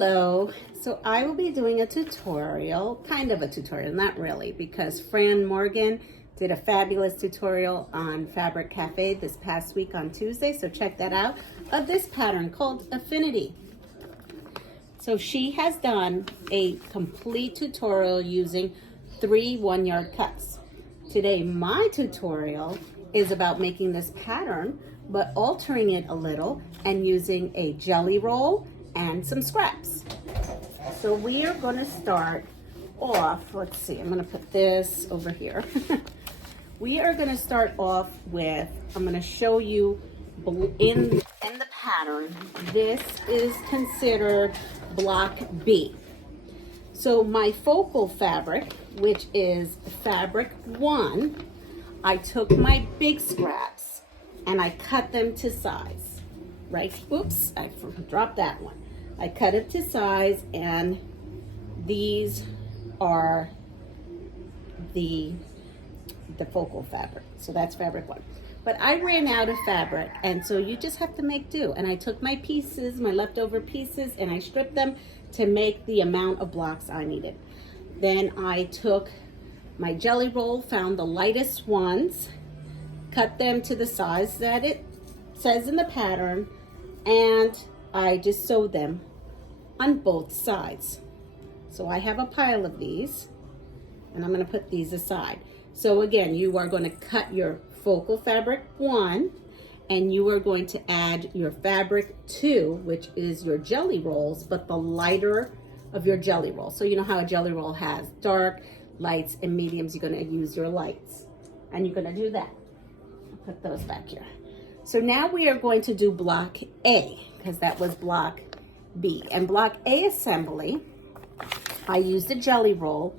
Hello, so I will be doing a tutorial, kind of a tutorial, not really, because Fran Morgan did a fabulous tutorial on Fabric Cafe this past week on Tuesday, so check that out, of this pattern called Affinity. So she has done a complete tutorial using 3 1-yard cuts. Today my tutorial is about making this pattern, but altering it a little and using a jelly roll and some scraps. So we are going to start off, let's see, I'm going to put this over here. We are going to start off with, I'm going to show you in the pattern, this is considered block B. So my focal fabric, which is fabric 1, I took my big scraps and I cut them to size, right? Oops, I dropped that one. I cut it to size, and these are the focal fabric. So that's fabric 1. But I ran out of fabric, and so you just have to make do. And I took my pieces, my leftover pieces, and I stripped them to make the amount of blocks I needed. Then I took my jelly roll, found the lightest ones, cut them to the size that it says in the pattern, and I just sewed them on both sides. So I have a pile of these, and I'm going to put these aside. So again, you are going to cut your focal fabric 1, and you are going to add your fabric 2, which is your jelly rolls, but the lighter of your jelly roll. So you know how a jelly roll has dark, lights, and mediums. You're going to use your lights, and you're going to do that. I'll put those back here. So now we are going to do block A, because that was block B. And block A assembly, I used a jelly roll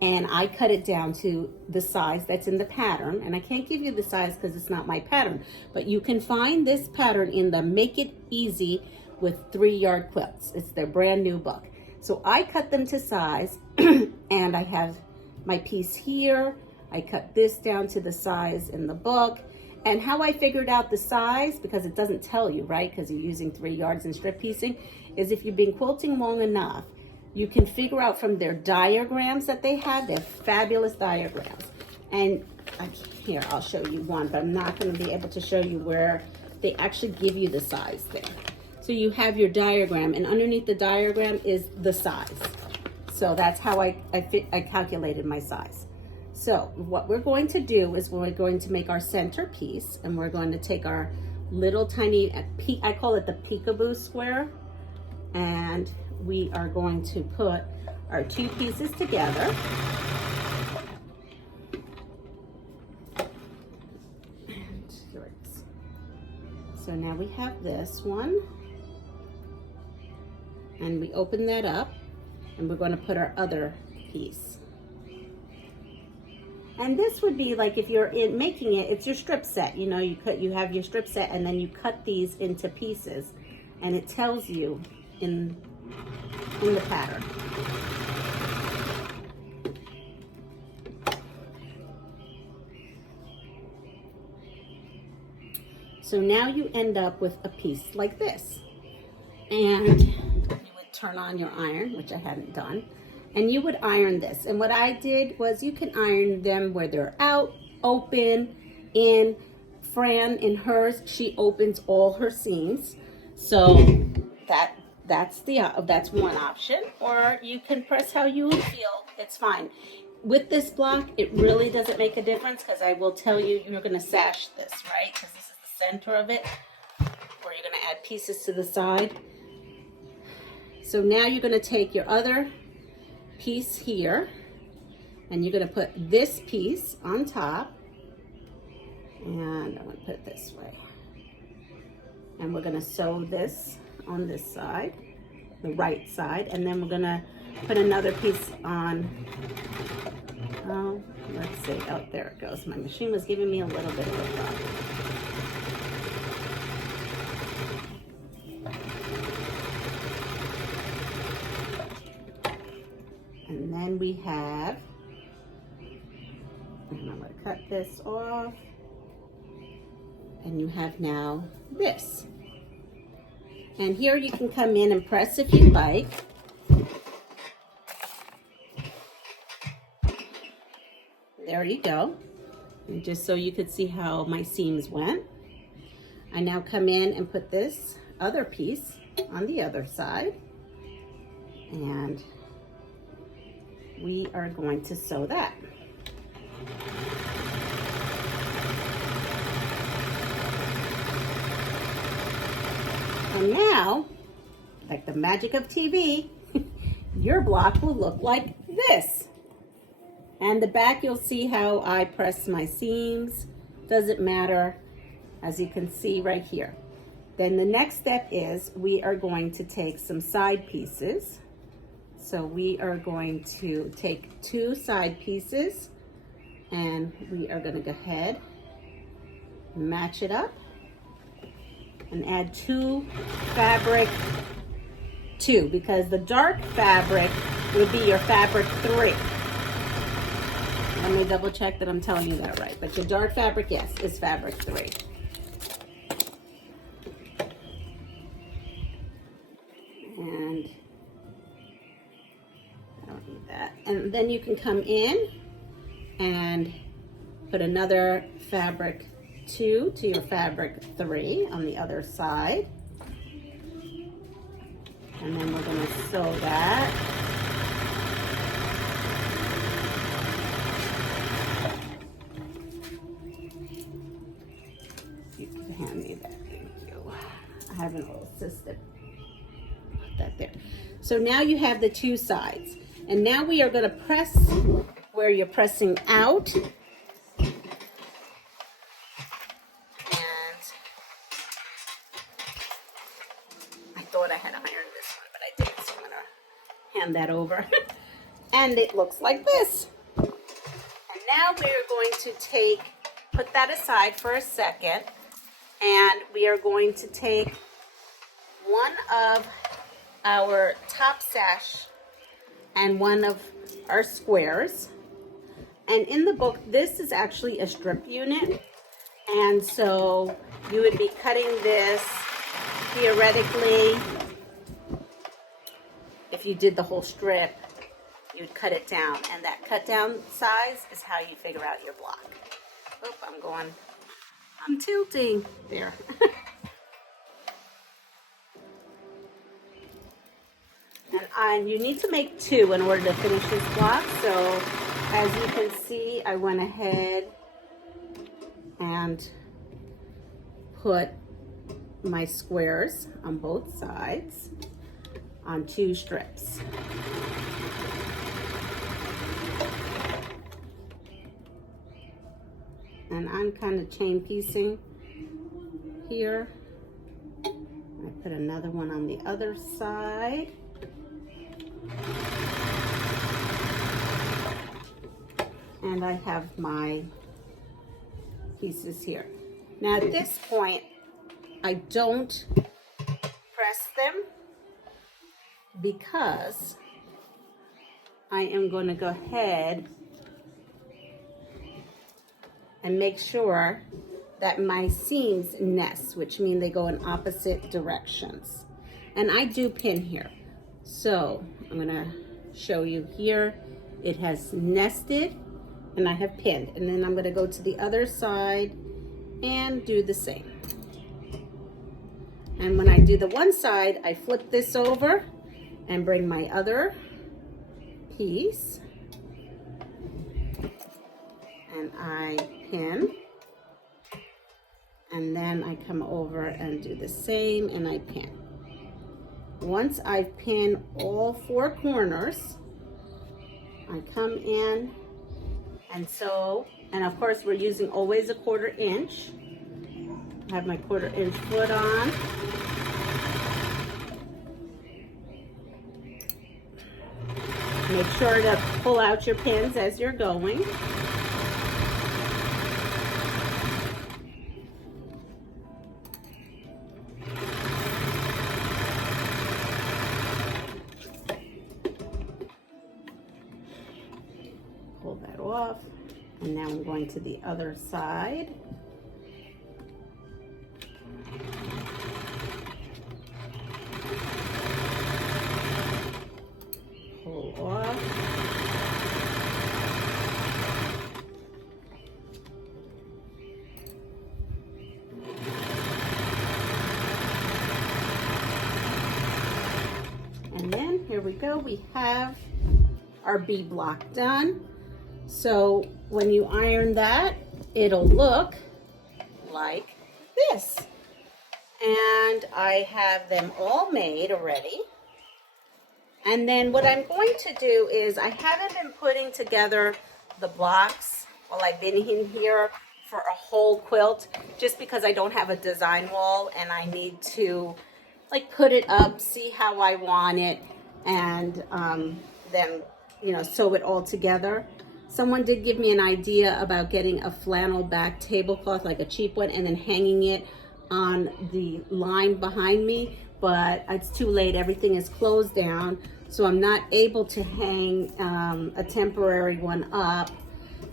and I cut it down to the size that's in the pattern. And I can't give you the size because it's not my pattern, but you can find this pattern in the Make It Easy with 3-Yard Quilts. It's their brand new book. So I cut them to size and I have my piece here. I cut this down to the size in the book. And how I figured out the size, because it doesn't tell you, right? Because you're using 3 yards and strip piecing, is if you've been quilting long enough, you can figure out from their diagrams that they have. They're fabulous diagrams. And here, I'll show you one, but I'm not going to be able to show you where they actually give you the size there. So you have your diagram, and underneath the diagram is the size. So that's how I calculated my size. So what we're going to do is we're going to make our center piece, and we're going to take our little tiny, I call it the peekaboo square, and we are going to put our 2 pieces together. And here it is. So now we have this one, and we open that up, and we're going to put our other piece. And this would be like if you're making it, it's your strip set. You know, you have your strip set, and then you cut these into pieces, and it tells you in the pattern. So now you end up with a piece like this, and you would turn on your iron, which I hadn't done. And you would iron this. And what I did was, you can iron them where they're out, open, in. Fran, in hers, she opens all her seams. So that's one option. Or you can press how you feel. It's fine. With this block, it really doesn't make a difference, because I will tell you, you're going to sash this, right? Because this is the center of it. Or you're going to add pieces to the side. So now you're going to take your other piece here, and you're going to put this piece on top, and I'm going to put it this way, and we're going to sew this on this side, the right side, and then we're going to put another piece on. Oh, let's see, oh, there it goes. My machine was giving me a little bit of a problem. And then we have, and I'm going to cut this off, and you have now this. And here you can come in and press if you like. There you go. And just so you could see how my seams went. I now come in and put this other piece on the other side. And we are going to sew that. And now, like the magic of TV, your block will look like this. And the back, you'll see how I press my seams. Doesn't matter, as you can see right here. Then the next step is we are going to take some side pieces. So we are going to take 2 side pieces and we are going to go ahead, match it up, and add 2 fabric 2, because the dark fabric would be your fabric 3. Let me double check that I'm telling you that right. But your dark fabric, yes, is fabric 3. And I don't need that. And then you can come in and put another fabric 2 to your fabric 3 on the other side. And then we're going to sew that. You can hand me that, thank you. I have an old assistant. Put that there. So now you have the 2 sides. And now we are going to press where you're pressing out. Thought I had ironed this one, but I didn't, so I'm gonna hand that over. And it looks like this. And now we're going to put that aside for a second, and we are going to take one of our top sash and one of our squares. And in the book, this is actually a strip unit, and so you would be cutting this theoretically. If you did the whole strip, you'd cut it down, and that cut down size is how you figure out your block. Oop, I'm tilting there. And you need to make 2 in order to finish this block. So as you can see, I went ahead and put my squares on both sides on 2 strips. And I'm kind of chain piecing here. I put another one on the other side. And I have my pieces here. Now at this point, I don't press them because I am going to go ahead and make sure that my seams nest, which mean they go in opposite directions. And I do pin here. So I'm going to show you here. It has nested and I have pinned. And then I'm going to go to the other side and do the same. And when I do the one side, I flip this over and bring my other piece and I pin, and then I come over and do the same and I pin. Once I've pinned all 4 corners, I come in and sew, and of course we're using always a 1/4 inch. I have my 1/4 inch foot on. Make sure to pull out your pins as you're going. Pull that off, and now I'm going to the other side. off. And then here we go, we have our B block done. So when you iron that, it'll look like this. And I have them all made already. And then what I'm going to do is, I haven't been putting together the blocks while I've been in here for a whole quilt, just because I don't have a design wall and I need to like put it up, see how I want it, and then, you know, sew it all together. Someone did give me an idea about getting a flannel back tablecloth, like a cheap one, and then hanging it on the line behind me, but it's too late. Everything is closed down, so I'm not able to hang a temporary one up.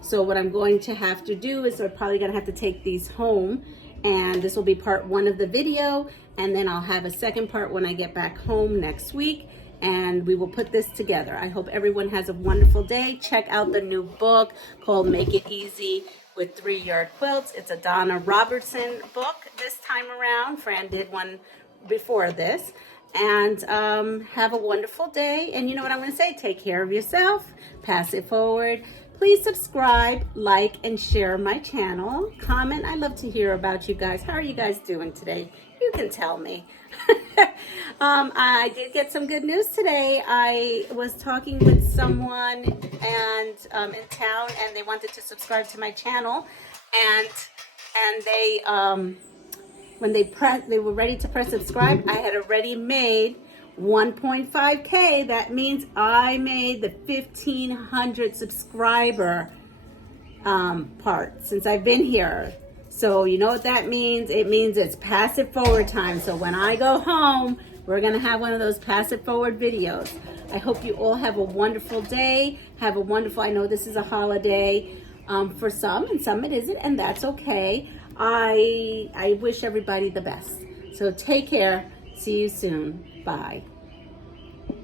So what I'm going to have to do is, we're probably gonna have to take these home, and this will be part 1 of the video, and then I'll have a second part when I get back home next week, and we will put this together. I hope everyone has a wonderful day. Check out the new book called Make It Easy with 3-Yard Quilts. It's a Donna Robertson book this time around. Fran did one before this. And have a wonderful day. And you know what I'm going to say? Take care of yourself. Pass it forward. Please subscribe, like, and share my channel. Comment. I love to hear about you guys. How are you guys doing today? You can tell me. I did get some good news today. I was talking with someone and in town, and they wanted to subscribe to my channel, and they when they were ready to press subscribe, I had already made 1.5K. That means I made the 1,500 subscriber part since I've been here. So you know what that means? It means it's pass it forward time. So when I go home, we're gonna have one of those pass it forward videos. I hope you all have a wonderful day. Have a wonderful, I know this is a holiday for some, and some it isn't, and that's okay. I wish everybody the best. So take care. See you soon. Bye.